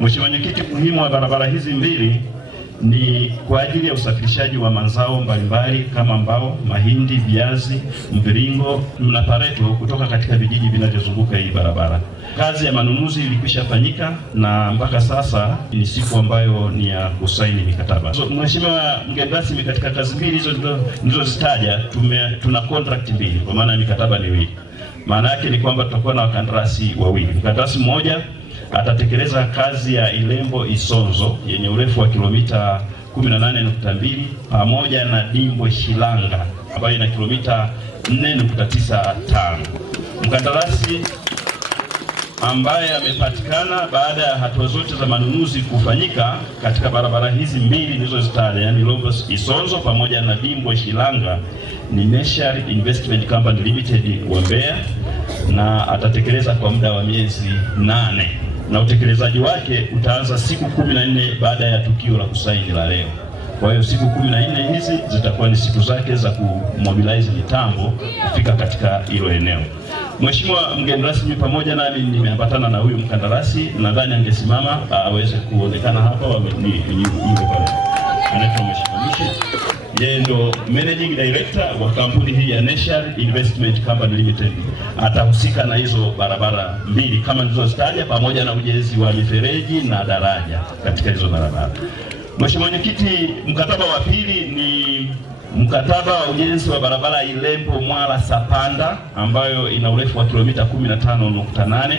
Mheshimiwa Mwenyekiti, muhimu wa barabara hizi mbili ni kwa ajili ya usafirishaji wa mazao mbalimbali kama mbao, mahindi, viazi, mviringo na pareto kutoka katika vijiji vinavyozunguka hii barabara. Kazi ya manunuzi ilikwisha fanyika na mpaka sasa ni siku ambayo ni ya kusaini mikataba. Mheshimiwa mgeni rasmi, katika kazi mbili hizo nilizozitaja tuna contract mbili, kwa maana mikataba miwili. Maana yake ni kwamba tutakuwa na wakandarasi wawili. Mkandarasi mmoja atatekeleza kazi ya Ilembo Isonzo yenye urefu wa kilomita 18.2 pamoja na Dimbwe Shilanga ambayo ina kilomita 4.95. Mkandarasi ambaye amepatikana baada ya hatua zote za manunuzi kufanyika katika barabara hizi mbili nilizozitaja, yani Ilembo Isonzo pamoja na Dimbwe Shilanga, ni Neshari Investment Company Limited wa Mbeya, na atatekeleza kwa muda wa miezi 8 na utekelezaji wake utaanza siku 14 baada ya tukio la kusaini la leo. Kwa hiyo siku 14 hizi zitakuwa ni siku zake za kumobilize mitambo kufika katika hilo eneo. Mheshimiwa mgeni rasmi, pamoja nami nimeambatana na huyu mkandarasi, nadhani angesimama aweze kuonekana hapa. Anaitwa Mheshimiwa Mishe. Yeye ndo managing director wa kampuni hii ya Neshari Investment Company Limited. Atahusika na hizo barabara mbili kama nilizozitaja, pamoja na ujenzi wa mifereji na daraja katika hizo barabara. Mheshimiwa Mwenyekiti, mkataba wa pili ni mkataba wa ujenzi wa barabara Ilembo Mwala Sapanda ambayo ina urefu wa kilomita 15.8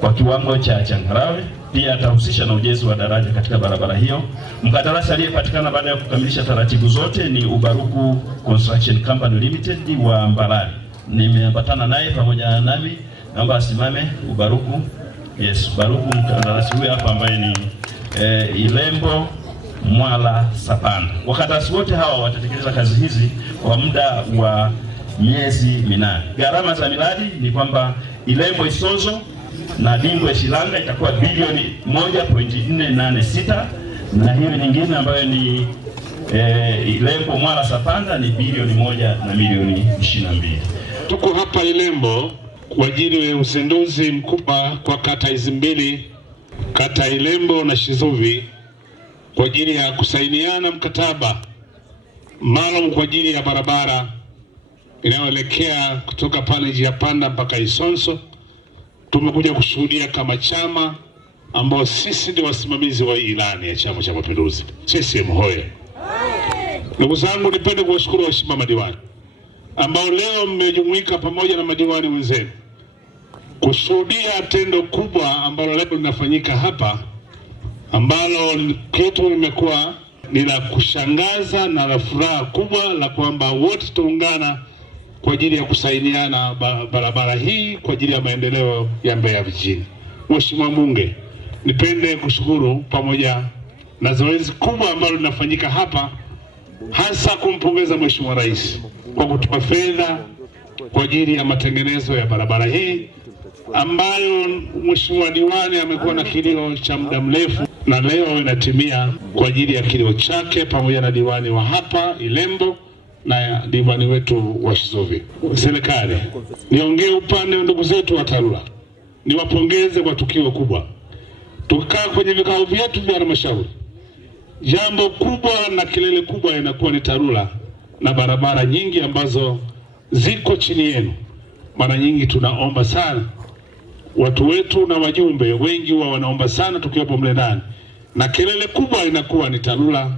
kwa kiwango cha changarawe. Pia atahusisha na ujenzi wa daraja katika barabara hiyo. Mkandarasi aliyepatikana baada ya kukamilisha taratibu zote ni Ubaruku Construction Company Limited wa Mbalali. Nimeambatana naye pamoja nami, naomba asimame Ubaruku. Yes, Ubaruku, mkandarasi huyu hapa ambaye ni Ilembo Mwala Sapanda. Wakandarasi wote hawa watatekeleza kazi hizi kwa muda wa miezi 8. Gharama za miradi ni kwamba Ilembo Isonzo na Dimbwe Shilanga itakuwa bilioni 1.486, na hiyo nyingine ambayo ni Ilembo Mwala Sapanda ni bilioni 1 na milioni 22. Tuko hapa Ilembo kwa ajili ya uzinduzi mkubwa kwa kata hizi mbili, kata Ilembo na Shizuvi, kwa ajili ya kusainiana mkataba maalum kwa ajili ya barabara inayoelekea kutoka pale njia panda mpaka Isonzo. Tumekuja kushuhudia kama chama ambao sisi ndio wasimamizi wa ilani ya Chama cha Mapinduzi. CCM hoye! Ndugu zangu, nipende kuwashukuru waheshimiwa madiwani ambao leo mmejumuika pamoja na madiwani wenzenu kushuhudia tendo kubwa ambalo leo linafanyika hapa, ambalo kwetu limekuwa ni la kushangaza na la furaha kubwa, la kwamba wote tuungana kwa ajili ya kusainiana barabara hii kwa ajili ya maendeleo ya Mbeya vijijini. Mheshimiwa Mbunge, nipende kushukuru pamoja na zoezi kubwa ambalo linafanyika hapa, hasa kumpongeza Mheshimiwa Rais kwa kutoa fedha kwa ajili ya matengenezo ya barabara hii ambayo Mheshimiwa diwani amekuwa na kilio cha muda mrefu, na leo inatimia kwa ajili ya kilio chake pamoja na diwani wa hapa Ilembo na diwani wetu wa Shizuvi. Serikali, niongee upande wa ndugu zetu wa TARURA, niwapongeze kwa tukio kubwa. Tukaa kwenye vikao vyetu vya halmashauri, jambo kubwa na kelele kubwa inakuwa ni TARURA na barabara nyingi ambazo ziko chini yenu. Mara nyingi tunaomba sana, watu wetu na wajumbe wengi wanaomba sana tukiwapo mle ndani, na kelele kubwa inakuwa ni TARURA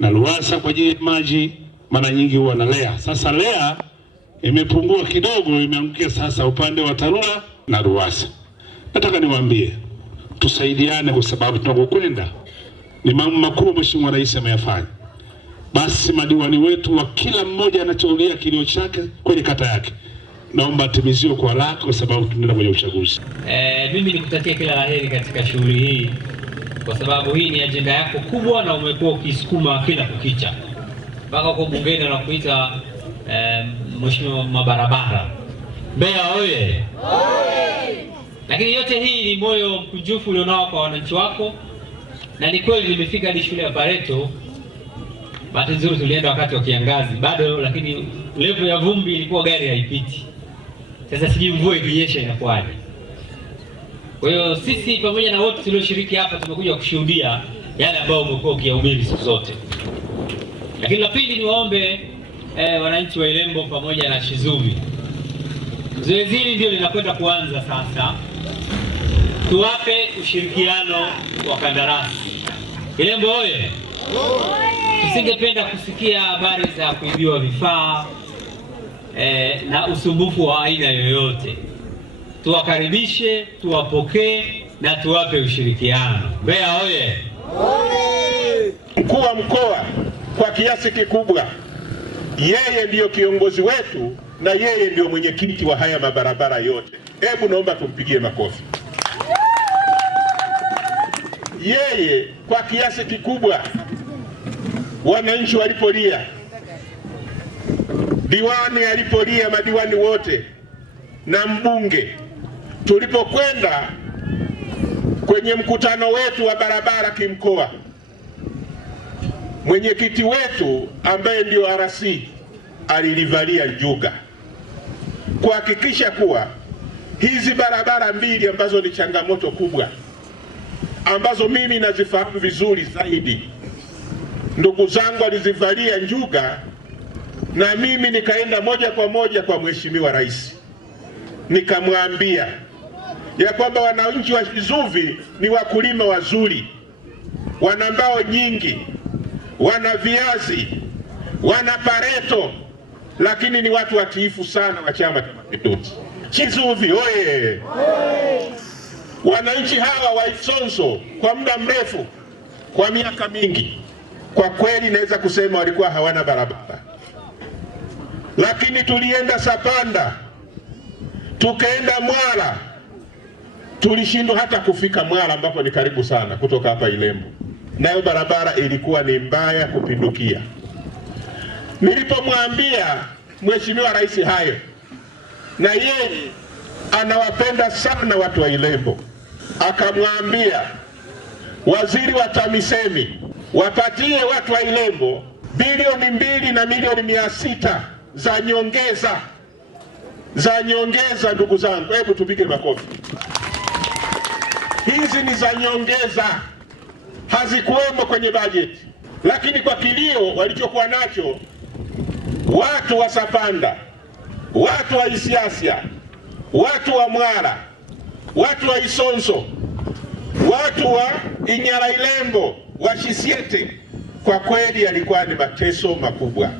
na RUWASA kwa ajili ya maji. Mara nyingi huwa na LEA. Sasa LEA imepungua kidogo, imeangukia sasa upande wa TARURA na RUWASA. Nataka niwaambie tusaidiane, kwa sababu tunakokwenda ni mambo makubwa Mheshimiwa Rais ameyafanya. Basi madiwani wetu wa kila mmoja anachoongea kilio chake kwenye kata yake, naomba atimiziwe kwa haraka, kwa sababu tunaenda kwenye uchaguzi. Mimi nikutakia kila laheri katika shughuli hii, kwa sababu hii ni ajenda yako kubwa na umekuwa ukisukuma kila kukicha mpaka kwa bungeni anakuita mheshimiwa mabarabara. Mbeya oye! Lakini yote hii ni moyo mkunjufu ulionao kwa wananchi wako, na ni kweli nimefika hadi shule ya Pareto. Bahati nzuri tulienda wakati wa kiangazi bado, lakini level ya vumbi ilikuwa gari haipiti. Sasa sijui mvua ikinyesha inakuwaje. Kwa hiyo sisi pamoja na wote tulioshiriki hapa tumekuja kushuhudia yale ambayo umekuwa ukihubiri siku zote. Lakini la pili, niwaombe wananchi wa Ilembo pamoja na Shizuvi, zoezi hili ndio linakwenda kuanza sasa. Tuwape ushirikiano wa kandarasi. Ilembo oye! Tusingependa kusikia habari za kuibiwa vifaa na usumbufu wa aina yoyote. Tuwakaribishe, tuwapokee na tuwape ushirikiano. Mbeya oye! Mkuu wa mkoa kwa kiasi kikubwa yeye ndiyo kiongozi wetu na yeye ndiyo mwenyekiti wa haya mabarabara yote. Hebu naomba tumpigie makofi. Yeye kwa kiasi kikubwa, wananchi walipolia, diwani alipolia, madiwani wote na mbunge, tulipokwenda kwenye mkutano wetu wa barabara kimkoa, mwenyekiti wetu ambaye ndio RC alilivalia njuga kuhakikisha kuwa hizi barabara mbili ambazo ni changamoto kubwa, ambazo mimi nazifahamu vizuri zaidi, ndugu zangu alizivalia njuga, na mimi nikaenda moja kwa moja kwa Mheshimiwa Rais nikamwambia ya kwamba wananchi wa Shizuvi ni wakulima wazuri, wana mbao nyingi, wana viazi, wana pareto, lakini ni watu watiifu sana wa Chama cha Mapinduzi. Shizuvi oye! Wananchi hawa wa Isonso kwa muda mrefu, kwa miaka mingi, kwa kweli naweza kusema walikuwa hawana barabara, lakini tulienda Sapanda, tukaenda Mwala, tulishindwa hata kufika Mwala ambapo ni karibu sana kutoka hapa Ilembo, nayo barabara ilikuwa ni mbaya kupindukia. Nilipomwambia Mheshimiwa Rais hayo, na yeye anawapenda sana watu wa Ilembo, akamwambia waziri wa TAMISEMI wapatie watu wa Ilembo bilioni 2 na milioni 600 za nyongeza. Za nyongeza, ndugu zangu, hebu tupige makofi. Hizi ni za nyongeza, hazikuwemo kwenye bajeti, lakini kwa kilio walichokuwa nacho watu wa Sapanda, watu wa Isiasia, watu wa Mwala, watu wa Isonso, watu wa Inyala Ilembo, wa Shisiete, kwa kweli yalikuwa ni mateso makubwa.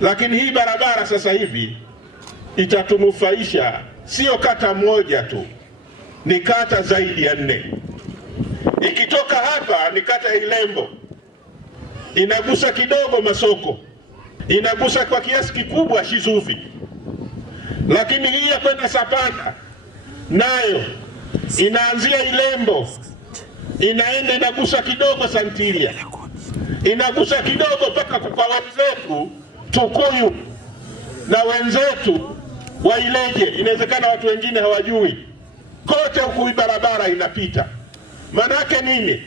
Lakini hii barabara sasa hivi itatunufaisha sio kata moja tu, ni kata zaidi ya 4. Ikitoka hapa ni kata ya Ilembo, inagusa kidogo Masoko, inagusa kwa kiasi kikubwa Shizuvi, lakini hii ya kwenda Sapanda nayo inaanzia Ilembo, inaenda inagusa kidogo Santilia, inagusa kidogo mpaka kwa wenzetu Tukuyu na wenzetu wa Ileje. Inawezekana watu wengine hawajui, kote huku barabara inapita. Manake nini?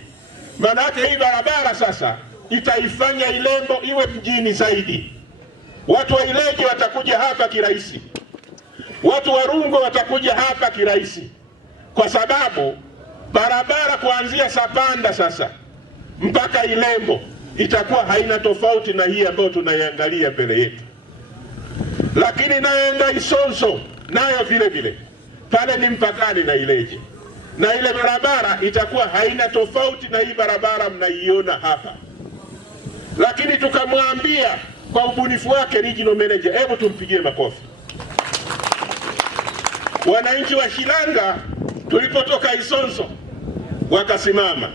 Manake hii barabara sasa itaifanya Ilembo iwe mjini zaidi. Watu wa Ileje watakuja hapa kirahisi, watu wa Rungo watakuja hapa kirahisi, kwa sababu barabara kuanzia Sapanda sasa mpaka Ilembo itakuwa haina tofauti na hii ambayo tunaiangalia mbele yetu. Lakini naenda Isonso nayo vile vile, pale ni mpakani na Ileje, na ile barabara itakuwa haina tofauti na hii barabara mnaiona hapa. Lakini tukamwambia kwa ubunifu wake regional manager, hebu tumpigie makofi. Wananchi wa Shilanga tulipotoka Isonso wakasimama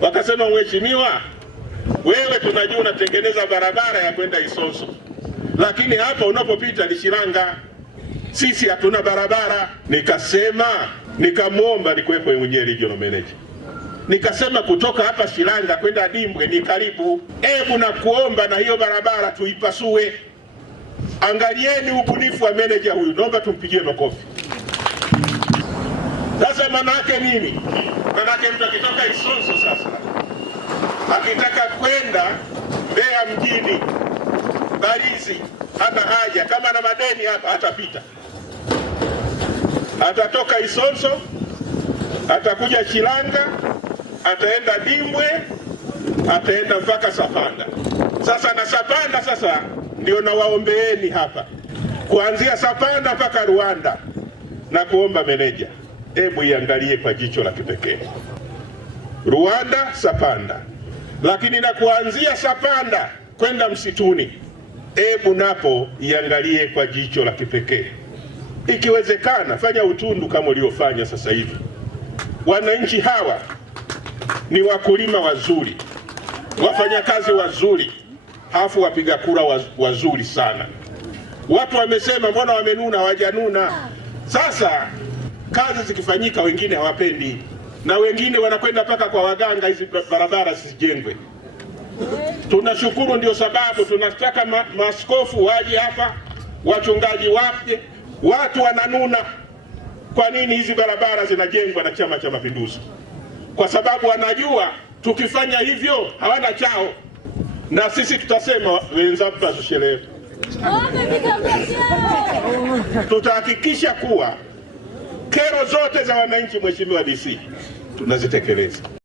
wakasema, mheshimiwa, wewe tunajua unatengeneza barabara ya kwenda Isonso, lakini hapa unapopita ni Shilanga, sisi hatuna barabara. Nikasema, nikamwomba nikuwepo mwenyewe regional manager, nikasema kutoka hapa Shilanga kwenda Dimbwe ni karibu, hebu na kuomba na hiyo barabara tuipasue. Angalieni ubunifu wa manager huyu, naomba tumpigie makofi. Sasa manake nini? Manake mtu akitoka Isonso sasa akitaka kwenda Mbeya mjini, Barizi, hana haja, kama na madeni hapa atapita, atatoka Isonso atakuja Chilanga, ataenda Dimbwe, ataenda mpaka Sapanda. Sasa na Sapanda sasa ndio nawaombeeni hapa, kuanzia Sapanda mpaka Rwanda, na kuomba meneja, hebu iangalie kwa jicho la kipekee Rwanda, Sapanda, lakini na kuanzia Sapanda kwenda msituni, hebu napo iangalie kwa jicho la kipekee. Ikiwezekana fanya utundu kama uliofanya sasa hivi. Wananchi hawa ni wakulima wazuri, wafanyakazi wazuri, halafu wapiga kura wazuri sana. Watu wamesema mbona wamenuna? Hawajanuna. Sasa kazi zikifanyika wengine hawapendi, na wengine wanakwenda mpaka kwa waganga hizi barabara zisijengwe. Tunashukuru, ndio sababu tunataka maaskofu waje hapa, wachungaji waje. Watu wananuna, kwa nini hizi barabara zinajengwa na Chama cha Mapinduzi? Kwa sababu wanajua tukifanya hivyo hawana chao, na sisi tutasema wenzangu, tusichelewe. Tutahakikisha kuwa kero zote za wananchi, Mheshimiwa DC, tunazitekeleza.